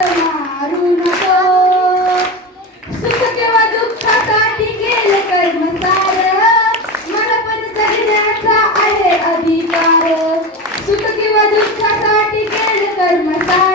मारू नको सुख किंवा दुःखासाठी केले कर्मसार मला पण जगण्याचा आहे अधिकार सुख किंवा दुःखासाठी केले कर्मसार